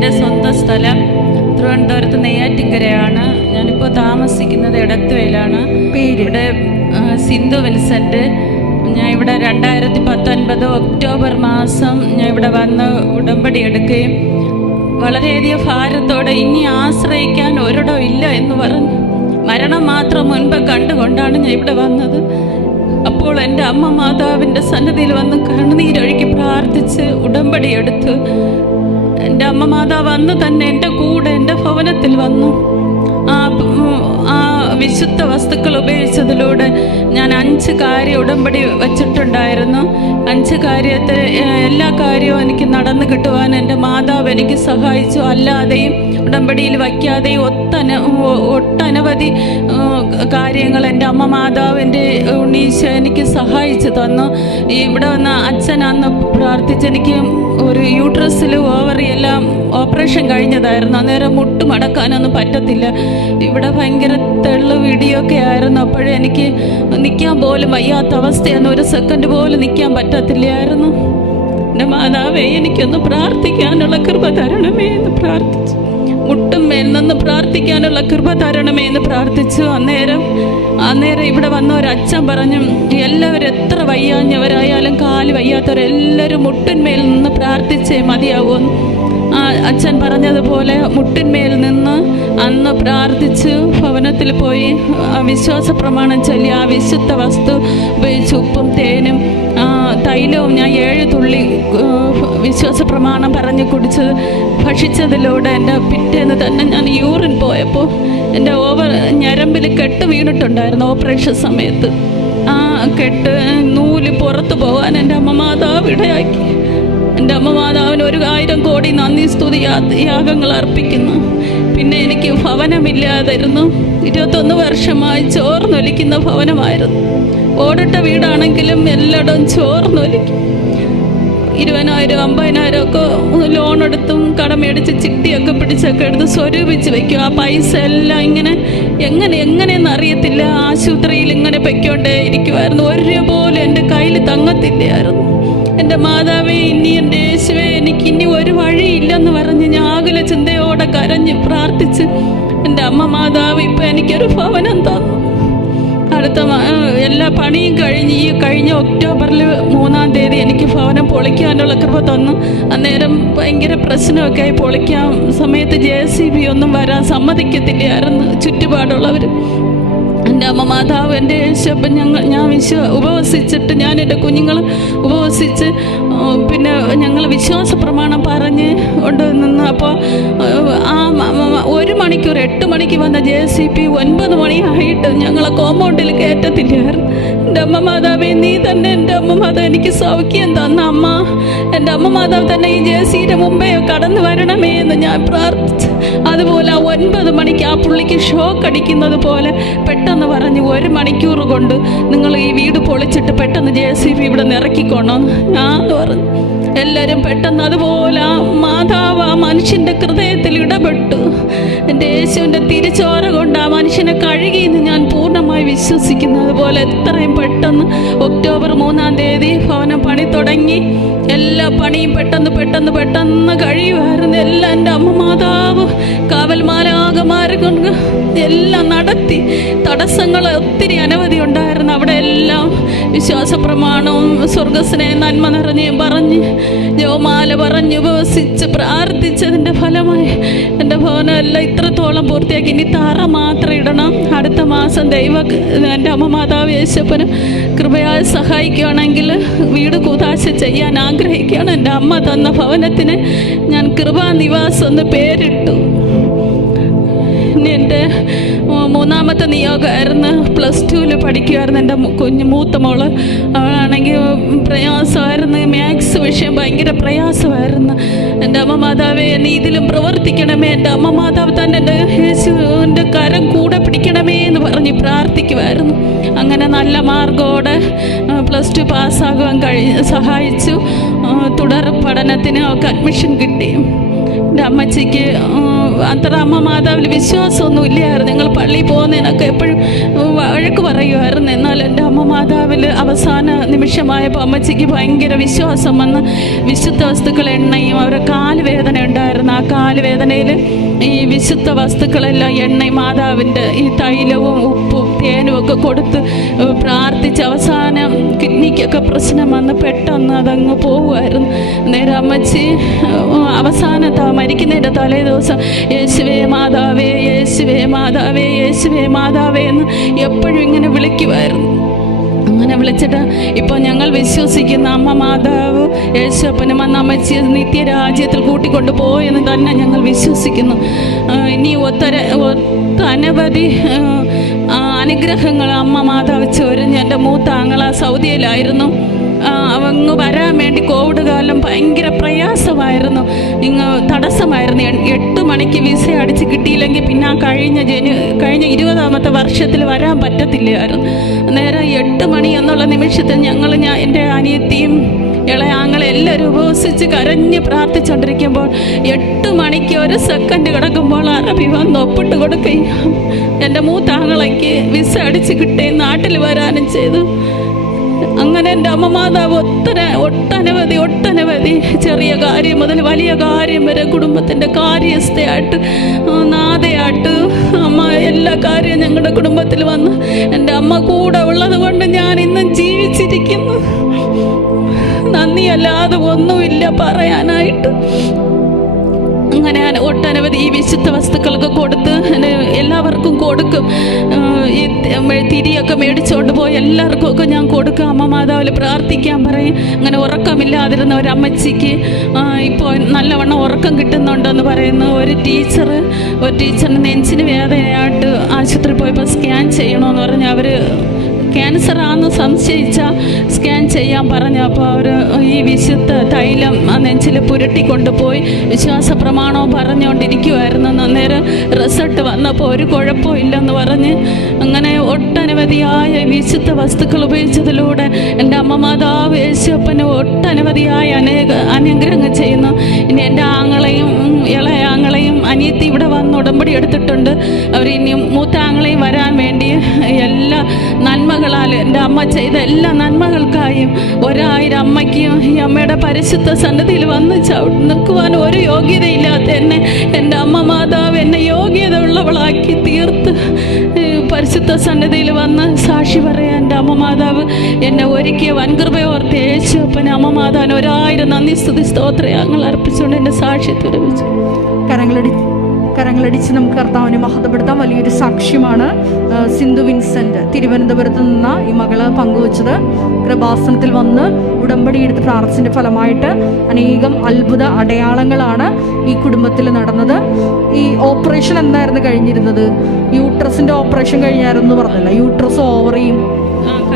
എൻ്റെ സ്വന്തം സ്ഥലം തിരുവനന്തപുരത്ത് നെയ്യാറ്റിൻകരയാണ്. ഞാനിപ്പോൾ താമസിക്കുന്നത് എടത്തുവയിലാണ്. ഇവിടെ സിന്ധു വിൻസെൻ്റ്. ഞാൻ ഇവിടെ 2019 ഒക്ടോബർ മാസം ഞാൻ ഇവിടെ വന്ന് ഉടമ്പടി എടുക്കുകയും വളരെയധികം ഭാരത്തോടെ ഇനി ആശ്രയിക്കാൻ ഒരിടം ഇല്ല എന്ന് പറഞ്ഞു മരണം മാത്രം മുൻപ് കണ്ടുകൊണ്ടാണ് ഞാൻ ഇവിടെ വന്നത്. അപ്പോൾ എൻ്റെ അമ്മ മാതാവിൻ്റെ സന്നിധിയിൽ വന്ന് കണ്ണുനീരൊഴുക്കി പ്രാർത്ഥിച്ച് ഉടമ്പടി എടുത്ത് എൻ്റെ അമ്മ മാതാവ് അന്ന് തന്നെ എൻ്റെ കൂടെ എൻ്റെ ഭവനത്തിൽ വന്നു. ആ വിശുദ്ധ വസ്തുക്കൾ ഉപയോഗിച്ചതിലൂടെ ഞാൻ 5 കാര്യം ഉടമ്പടി വച്ചിട്ടുണ്ടായിരുന്നു. 5 കാര്യത്തെ എല്ലാ കാര്യവും എനിക്ക് നടന്നു കിട്ടുവാൻ എൻ്റെ മാതാവ് എനിക്ക് സഹായിച്ചു. അല്ലാതെയും ഉടമ്പടിയിൽ വയ്ക്കാതെയും ഒട്ടനവധി കാര്യങ്ങൾ എൻ്റെ അമ്മ മാതാവിൻ്റെ ഉണ്ണീശ എനിക്ക് സഹായിച്ചു തന്നു. ഇവിടെ വന്ന അച്ഛൻ അന്ന് പ്രാർത്ഥിച്ച് എനിക്ക് ഒരു യൂട്രസിൽ ഓവറി എല്ലാം ഓപ്പറേഷൻ കഴിഞ്ഞതായിരുന്നു. അന്നേരം മുട്ട് മടക്കാനൊന്നും പറ്റത്തില്ല. ഇവിടെ ഭയങ്കര തെള്ളു വീടിയൊക്കെ ആയിരുന്നു. അപ്പോഴേ എനിക്ക് നിൽക്കാൻ പോലും വയ്യാത്ത അവസ്ഥയാണ്. ഒരു സെക്കൻഡ് പോലും നിൽക്കാൻ പറ്റത്തില്ലായിരുന്നു. എൻ്റെ മാതാവേ, എനിക്കൊന്ന് പ്രാർത്ഥിക്കാനുള്ള കൃപ തരണമേ എന്ന് പ്രാർത്ഥിച്ചു. മുട്ടും മേൽ നിന്ന് പ്രാർത്ഥിക്കാനുള്ള കൃപ തരണമേ എന്ന് പ്രാർത്ഥിച്ചു. അന്നേരം ഇവിടെ വന്ന ഒരു അച്ഛൻ പറഞ്ഞു, എല്ലാവരും എത്ര വയ്യാഞ്ഞവരായാലും കാല് വയ്യാത്തവരെല്ലാവരും മുട്ടിന്മേൽ നിന്ന് പ്രാർത്ഥിച്ചേ മതിയാവുമെന്ന് അച്ഛൻ പറഞ്ഞതുപോലെ മുട്ടിന്മേൽ നിന്ന് അന്ന് പ്രാർത്ഥിച്ച് ഭവനത്തിൽ പോയി വിശ്വാസ പ്രമാണം ചൊല്ലി ആ വിശുദ്ധ വസ്തു ഉപയോഗിച്ച് ഉപ്പും തേനും തൈലവും ഞാൻ 7 തുള്ളി വിശ്വാസ പ്രമാണം പറഞ്ഞ് ഭക്ഷിച്ചതിലൂടെ എൻ്റെ പിറ്റേന്ന് തന്നെ ഞാൻ യൂറിൻ പോയപ്പോൾ എൻ്റെ ഞരമ്പിൽ കെട്ട് വീണിട്ടുണ്ടായിരുന്നു. ഓപ്പറേഷൻ സമയത്ത് ആ കെട്ട് നൂല് പുറത്തു പോകാൻ എൻ്റെ അമ്മ മാതാവ് ഇടയാക്കി. എൻ്റെ അമ്മ മാതാവിന് 1000 കോടി നന്ദി സ്തുതി യാഗങ്ങൾ അർപ്പിക്കുന്നു. പിന്നെ എനിക്ക് ഭവനമില്ലാതിരുന്നു. 21 വർഷമായി ചോർന്നൊലിക്കുന്ന ഭവനമായിരുന്നു. ഓടിട്ട വീടാണെങ്കിലും എല്ലായിടവും ചോർന്നൊലിക്കും. 20,000 50,000 ഒക്കെ ലോൺ എടുത്തും കടമേടിച്ച് ചിട്ടിയൊക്കെ പിടിച്ചൊക്കെ എടുത്ത് സ്വരൂപിച്ച് വയ്ക്കും. ആ പൈസ എല്ലാം എങ്ങനെയെന്ന് അറിയത്തില്ല. ആശുപത്രിയിൽ ഇങ്ങനെ പൊയ്ക്കൊണ്ടേ ഇരിക്കുമായിരുന്നു. 1 രൂപ പോലും എൻ്റെ കയ്യിൽ തങ്ങത്തില്ലായിരുന്നു. എൻ്റെ മാതാവേ, ഇനി എൻ്റെ യേശുവേ, എനിക്ക് ഇനി ഒരു വഴിയില്ലെന്ന് പറഞ്ഞ് ഞാൻ ആകുല ചിന്തയോടെ കരഞ്ഞ് പ്രാർത്ഥിച്ച് എൻ്റെ അമ്മ മാതാവ് ഇപ്പം എനിക്കൊരു ഭവനം തന്നു. അടുത്ത എല്ലാ പണിയും കഴിഞ്ഞ ഒക്ടോബറിൽ 3-ാം തീയതി എനിക്ക് ഭവനം പൊളിക്കാനുള്ള കൃപ തന്നു. അന്നേരം ഭയങ്കര പ്രശ്നമൊക്കെ ആയി. പൊളിക്കാൻ സമയത്ത് JCB ഒന്നും വരാൻ സമ്മതിക്കത്തില്ലായിരുന്നു ചുറ്റുപാടുള്ളവർ. എൻ്റെ അമ്മ മാതാവ് എൻ്റെ യേശുപ്പം ഞാൻ ഉപവസിച്ചിട്ട് ഞാൻ എൻ്റെ കുഞ്ഞുങ്ങൾ ഉപവസിച്ച് പിന്നെ ഞങ്ങൾ വിശ്വാസ പ്രമാണം പറഞ്ഞ് കൊണ്ട് നിന്ന്. അപ്പോൾ ആ 1 മണിക്കൂർ 8 മണിക്ക് വന്ന JCB 9 മണിയായിട്ട് ഞങ്ങളെ കോമ്പൗണ്ടിൽ കയറ്റത്തില്ലായിരുന്നു. എൻ്റെ അമ്മ മാതാവേ, നീ തന്നെ എൻ്റെ അമ്മ മാതാവ് എനിക്ക് സൗഖ്യം തന്ന അമ്മ. എൻ്റെ അമ്മ മാതാവ് തന്നെ ഈ JCയുടെ മുമ്പേ കടന്നു വരണമേ എന്ന് ഞാൻ പ്രാർത്ഥിച്ചു. അതുപോലെ 9 മണിക്ക് ആ പുള്ളിക്ക് ഷോക്ക് അടിക്കുന്നത് പോലെ പെട്ടെന്ന് പറഞ്ഞ് 1 മണിക്കൂർ കൊണ്ട് നിങ്ങൾ ഈ വീട് പൊളിച്ചിട്ട് പെട്ടെന്ന് JCB ഇവിടെ നിറക്കിക്കോണം ഞാൻ പറഞ്ഞു. എല്ലാവരും പെട്ടെന്ന് അതുപോലെ ആ മാതാവ് ആ മനുഷ്യൻ്റെ ഹൃദയത്തിൽ ഇടപെട്ടു. എൻ്റെ യേശുവിൻ്റെ തിരിച്ചോര കൊണ്ട് ആ മനുഷ്യനെ കഴുകിയെന്ന് ഞാൻ പൂർണ്ണമായി വിശ്വസിക്കുന്നു. അതുപോലെ എത്രയും പെട്ടെന്ന് ഒക്ടോബർ 3-ാം തീയതി ഭവനം പണി തുടങ്ങി. എല്ലാ പണിയും പെട്ടെന്ന് കഴിയുമായിരുന്നു. എല്ലാം എൻ്റെ അമ്മ മാതാവ് കാവൽമാലാകമാരെ കൊണ്ട് എല്ലാം നടത്തി. തടസ്സങ്ങൾ ഒത്തിരി അനവധി ഉണ്ടായിരുന്നു. അവിടെ എല്ലാം വിശ്വാസ പ്രമാണവും സ്വർഗസ്നേഹ നന്മ നിറഞ്ഞും പറഞ്ഞ് ജോമാല പറഞ്ഞ് ഉപവസിച്ച് പ്രാർത്ഥിച്ചതിൻ്റെ ഫലമായി എൻ്റെ ഭവനം എല്ലാം ഇത്രത്തോളം പൂർത്തിയാക്കി. ഇനി തറ മാത്രം ഇടണം. അടുത്ത മാസം എൻ്റെ അമ്മ മാതാവ് യേശപ്പന് കൃപയാൽ സഹായിക്കുകയാണെങ്കിൽ വീട് കൂതാശ ചെയ്യാൻ ആഗ്രഹിക്കുകയാണ്. എൻ്റെ അമ്മ തന്ന ഭവനത്തിന് ഞാൻ കൃപാനിവാസം എന്ന് പേരിട്ടു. ഇനി എൻ്റെ 3-ാമത്തെ നിയോഗമായിരുന്നു. +2-ൽ പഠിക്കുമായിരുന്നു എൻ്റെ മൂത്ത മോള്. അവളാണെങ്കിൽ പ്രയാസമായിരുന്നു. മാത്സ് വിഷയം ഭയങ്കര പ്രയാസമായിരുന്നു. എൻ്റെ അമ്മ മാതാവേ, നീ ഇതിലും പ്രവർത്തിക്കണമേ. എൻ്റെ അമ്മ മാതാവ് തന്നെ എൻ്റെ യേശുവിൻ്റെ കരം കൂടെ പിടിക്കണമേ എന്ന് പറഞ്ഞ് പ്രാർത്ഥിക്കുമായിരുന്നു. അങ്ങനെ നല്ല മാർഗോടെ +2 പാസ്സാകുവാൻ സഹായിച്ചു. തുടർ പഠനത്തിന് അവൾക്ക് അഡ്മിഷൻ കിട്ടി. എൻ്റെ അമ്മച്ചിക്ക് അത്ര അമ്മ മാതാവിൽ വിശ്വാസമൊന്നും ഇല്ലായിരുന്നു. ഞങ്ങൾ പള്ളിയിൽ പോകുന്നതിനൊക്കെ എപ്പോഴും വഴക്ക് പറയുമായിരുന്നു. എന്നാൽ എൻ്റെ അമ്മ മാതാവിൽ അവസാന നിമിഷമായപ്പോൾ അമ്മച്ചിക്ക് ഭയങ്കര വിശ്വാസം വന്ന് വിശുദ്ധ വസ്തുക്കൾ എണ്ണയും അവരുടെ കാല് വേദന ഉണ്ടായിരുന്നു. ആ ആ കാലുവേദനയിൽ ഈ വിശുദ്ധ വസ്തുക്കളെല്ലാം എണ്ണയും മാതാവിൻ്റെ ഈ തൈലവും ഉപ്പും തേനും ഒക്കെ കൊടുത്ത് പ്രാർത്ഥിച്ച് അവസാനം കിഡ്നിക്കൊക്കെ പ്രശ്നം വന്ന് പെട്ടെന്ന് അതങ്ങ് പോവുമായിരുന്നു. നേരെ അമ്മച്ചി അവസാനത്തെ മരിക്കുന്നതിൻ്റെ തലേ ദിവസം യേശുവേ മാതാവേ, യേശുവേ മാതാവേ, യേശുവേ മാതാവേ എന്ന് എപ്പോഴും ഇങ്ങനെ വിളിക്കുമായിരുന്നു. അങ്ങനെ വിളിച്ചിട്ട് ഇപ്പോൾ ഞങ്ങൾ വിശ്വസിക്കുന്ന അമ്മ മാതാവ് യേശുപ്പനും അന്ന് അമ്മച്ചിയെ നിത്യരാജ്യത്തിൽ കൂട്ടിക്കൊണ്ട് പോയെന്ന് തന്നെ ഞങ്ങൾ വിശ്വസിക്കുന്നു. ഇനി ഒട്ടനവധി അനുഗ്രഹങ്ങൾ അമ്മ മാതാവ് ചൊരിഞ്ഞ് എൻ്റെ മൂത്ത ആങ്ങള സൗദിയിലായിരുന്നു. അങ്ങ് വരാൻ വേണ്ടി കോവിഡ് കാലം ഭയങ്കര പ്രയാസമായിരുന്നു, തടസ്സമായിരുന്നു. 8 മണിക്ക് വിസ അടിച്ച് കിട്ടിയില്ലെങ്കിൽ പിന്നെ ആ കഴിഞ്ഞ 20ാമത്തെ വർഷത്തിൽ വരാൻ പറ്റത്തില്ലായിരുന്നു. നേരെ 8 മണി എന്നുള്ള നിമിഷത്തിൽ എൻ്റെ അനിയത്തിയും ഇളയാങ്ങളെ എല്ലാവരും ഉപവസിച്ച് കരഞ്ഞ് പ്രാർത്ഥിച്ചുകൊണ്ടിരിക്കുമ്പോൾ 8 മണിക്ക് 1 സെക്കൻഡ് കിടക്കുമ്പോൾ അറബി വന്ന് ഒപ്പിട്ട് കൊടുക്കുകയും എൻ്റെ മൂത്താങ്ങളയ്ക്ക് വിസ അടിച്ച് കിട്ടുകയും നാട്ടിൽ വരാനും ചെയ്തു. അങ്ങനെ എൻ്റെ അമ്മ മാതാവ് ഒട്ടനവധി ചെറിയ കാര്യം മുതൽ വലിയ കാര്യം വരെ കുടുംബത്തിൻ്റെ കാര്യസ്ഥയായിട്ട് നാഥയായിട്ട് അമ്മ എല്ലാ കാര്യവും ഞങ്ങളുടെ കുടുംബത്തിൽ വന്ന് എൻ്റെ അമ്മ കൂടെ ഉള്ളത് കൊണ്ട് ഞാൻ ഇന്നും ജീവിച്ചിരിക്കുന്നു. നന്ദിയല്ലാതെ ഒന്നുമില്ല പറയാനായിട്ട്. അങ്ങനെ ഒട്ടനവധി ഈ വിശുദ്ധ വസ്തുക്കൾക്ക് കൊടുത്ത് എല്ലാവർക്കും കൊടുക്കും. ഈ തിരിയൊക്കെ മേടിച്ചുകൊണ്ട് പോയി എല്ലാവർക്കും ഒക്കെ ഞാൻ കൊടുക്കും. അമ്മ മാതാവിൽ പ്രാർത്ഥിക്കാൻ പറയും. അങ്ങനെ ഉറക്കമില്ലാതിരുന്ന ഒരമ്മച്ചിക്ക് ഇപ്പോൾ നല്ലവണ്ണം ഉറക്കം കിട്ടുന്നുണ്ടെന്ന് പറയുന്നു. ഒരു ടീച്ചറിന് നെഞ്ചിന് വേദനയായിട്ട് ആശുപത്രി പോയപ്പോൾ സ്കാൻ ചെയ്യണമെന്ന് പറഞ്ഞ് അവർ ക്യാൻസറാണെന്ന് സംശയിച്ച സ്കാൻ ചെയ്യാൻ പറഞ്ഞു. അപ്പോൾ അവർ ഈ വിശുദ്ധ തൈലം ആ നെഞ്ചിൽ പുരട്ടിക്കൊണ്ടുപോയി വിശ്വാസ പ്രമാണവും പറഞ്ഞുകൊണ്ടിരിക്കുമായിരുന്നു. അന്നേരം റിസൾട്ട് വന്നപ്പോൾ ഒരു കുഴപ്പമില്ലെന്ന് പറഞ്ഞ് അങ്ങനെ ഒട്ടനവധിയായ വിശുദ്ധ വസ്തുക്കൾ ഉപയോഗിച്ചതിലൂടെ എൻ്റെ അമ്മ മാതാവ് യേശുപ്പന് ഒട്ടനവധിയായ അനുഗ്രഹങ്ങൾ ചെയ്യുന്നു. ഇനി എൻ്റെ ആങ്ങളെയും ഇളയാങ്ങളെയും അനിയത്തി ഇവിടെ വന്ന് ഉടമ്പടി എടുത്തിട്ടുണ്ട്. അവർ ഇനി മൂത്ത ആങ്ങളെയും വരാൻ വേണ്ടി എല്ലാ നന്മകളാൽ എൻ്റെ അമ്മ ചെയ്ത എല്ലാ നന്മകൾക്കായും 1000 അമ്മയ്ക്കും ഈ അമ്മയുടെ പരിശുദ്ധ സന്നിധിയിൽ വന്ന് നിൽക്കുവാൻ ഒരു യോഗ്യതയില്ലാത്ത എൻ്റെ അമ്മ മാതാവ് എന്നെ യോഗ്യത ഉള്ളവളാക്കി തീർത്ത് പരിശുദ്ധ സന്നിധിയിൽ വന്ന് സാക്ഷി പറയാൻ എൻ്റെ അമ്മ മാതാവ് എന്നെ ഒരുക്കിയ വൻകൃപയോർത്ത് യേശുപ്പന് അമ്മ മാതാവിന് 1000 നന്ദി സ്തുതി സ്തോത്രങ്ങൾ അർപ്പിച്ചുകൊണ്ട് എൻ്റെ സാക്ഷ്യത്തെ ലഭിച്ചു. കരങ്ങളടിച്ച് നമുക്ക് കർത്താവിനെ മഹത്വപ്പെടുത്താം. വലിയൊരു സാക്ഷ്യമാണ് സിന്ധു വിൻസെൻ്റ് തിരുവനന്തപുരത്ത് നിന്ന് ഈ മകള് പങ്കുവച്ചത്. കൃപാസനത്തിൽ വന്ന് ഉടമ്പടി എടുത്ത് പ്രാർത്ഥനയുടെ ഫലമായിട്ട് അനേകം അത്ഭുത അടയാളങ്ങളാണ് ഈ കുടുംബത്തിൽ നടന്നത്. ഈ ഓപ്പറേഷൻ എന്തായിരുന്നു കഴിഞ്ഞിരുന്നത്? യൂട്രസിൻ്റെ ഓപ്പറേഷൻ കഴിഞ്ഞായിരുന്നു പറഞ്ഞില്ല, യൂട്രസ് ഓവറിയും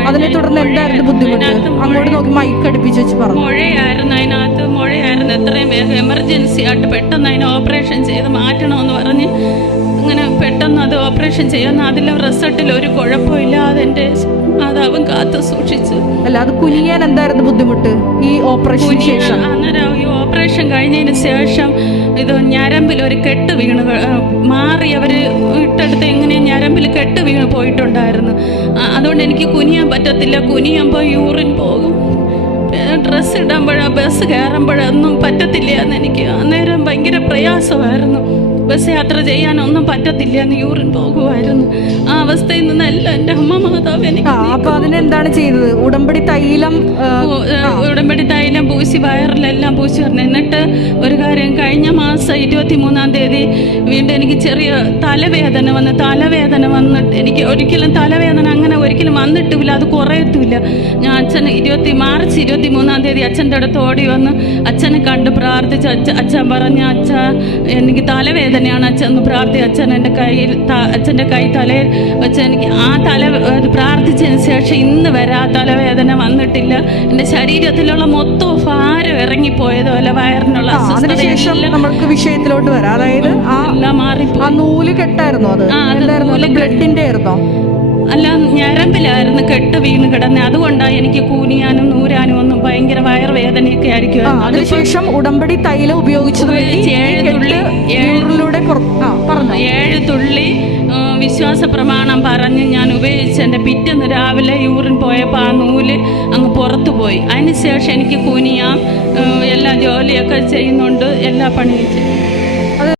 അതിനെ തുടർന്ന് എന്തായിരുന്നു ബുദ്ധിമുട്ട്? അങ്ങോട്ട് നോക്കി മൈക്ക് അടുപ്പിച്ച് വെച്ച് പറഞ്ഞു. മുഴയായിരുന്നു എത്രയും വേഗം എമർജൻസി ആയിട്ട് പെട്ടെന്ന് അതിനെ ഓപ്പറേഷൻ ചെയ്ത് മാറ്റണമെന്ന് പറഞ്ഞ് അങ്ങനെ പെട്ടെന്ന് അത് ഓപ്പറേഷൻ ചെയ്യുന്ന അതിലെ റിസൾട്ടിൽ ഒരു കുഴപ്പമില്ലാതെ എൻ്റെ മാതാവും കാത്തു സൂക്ഷിച്ചു. അല്ല, അത് കുനിയാൻ എന്തായിരുന്നു ബുദ്ധിമുട്ട് ഈ ഓപ്പറേഷൻ ശേഷം? അന്നേരം ഈ ഓപ്പറേഷൻ കഴിഞ്ഞതിന് ശേഷം ഇത് ഞരമ്പിൽ ഒരു കെട്ട് വീണ് മാറി അവർ ഇട്ടെടുത്ത് എങ്ങനെ ഞരമ്പിൽ കെട്ട് വീണ് പോയിട്ടുണ്ടായിരുന്നു. അതുകൊണ്ട് എനിക്ക് കുനിയാൻ പറ്റത്തില്ല. കുനിയുമ്പോൾ യൂറിൻ പോകും. ഡ്രസ്സ് ഇടുമ്പോഴോ ബസ് കയറുമ്പോഴൊന്നും പറ്റത്തില്ല എന്ന് എനിക്ക് അന്നേരം ഭയങ്കര പ്രയാസമായിരുന്നു. ബസ് യാത്ര ചെയ്യാനൊന്നും പറ്റത്തില്ല എന്ന് യൂറിൻ പോകുമായിരുന്നു. ആ അവസ്ഥയിൽ നിന്നല്ല എൻ്റെ അമ്മ മാതാവ് എനിക്ക്. അപ്പൊ അതിനെന്താണ് ചെയ്തത്? ഉടമ്പടി തൈലം പൂശി വയറിലെല്ലാം പൂശി പറഞ്ഞു. എന്നിട്ട് ഒരു കാര്യം, കഴിഞ്ഞ മാസം 23-ാം തീയതി വീണ്ടും എനിക്ക് ചെറിയ തലവേദന വന്നിട്ട് എനിക്ക് ഒരിക്കലും തലവേദന അങ്ങനെ ഒരിക്കലും വന്നിട്ടില്ല, അത് കുറയത്തുമില്ല. ഞാൻ മാർച്ച് 23-ാം തീയതി അച്ഛൻ്റെ അടുത്ത് ഓടി വന്ന് അച്ഛനെ കണ്ട് പ്രാർത്ഥിച്ച് അച്ഛൻ പറഞ്ഞ അച്ഛ എനിക്ക് തലവേദനയാണ് അച്ഛൻ ഒന്ന് പ്രാർത്ഥിച്ച് അച്ഛൻ്റെ കൈ തലയിൽ വെച്ച് എനിക്ക് ആ പ്രാർത്ഥിച്ചതിന് ശേഷം ഇന്ന് വരെ ആ തലവേദന വന്നിട്ടില്ല. എൻ്റെ ശരീരത്തിലുള്ള മൊത്തം ഭാരം ഇറങ്ങിപ്പോയതുപോലെ വയറിനുള്ള നമുക്ക് വിഷയത്തിലോട്ട് വരാം. അതായത് ആ നൂല് കെട്ടായിരുന്നു, അത് ബ്ലഡിന്റെ ആയിരുന്നോ? അല്ല, ഞരമ്പിലായിരുന്നു കെട്ട് വീണ് കിടന്നെ. അതുകൊണ്ടാണ് എനിക്ക് കൂനിയാനും നൂരാനും ഒന്നും ഭയങ്കര വയറുവേദനയൊക്കെ ആയിരിക്കും. അതിനുശേഷം ഉടമ്പടി തൈലം ഉപയോഗിച്ചത് 7 തുള്ളി വിശ്വാസ പ്രമാണം പറഞ്ഞ് ഞാൻ ഉപയോഗിച്ച് എൻ്റെ പിറ്റേന്ന് രാവിലെ യൂറിൻ പോയപ്പോൾ ആ നൂല് അങ്ങ് പുറത്തു പോയി. അതിനുശേഷം എനിക്ക് കുനിയാം, എല്ലാ ജോലിയൊക്കെ ചെയ്യുന്നുണ്ട്, എല്ലാ പണിയും ചെയ്യും.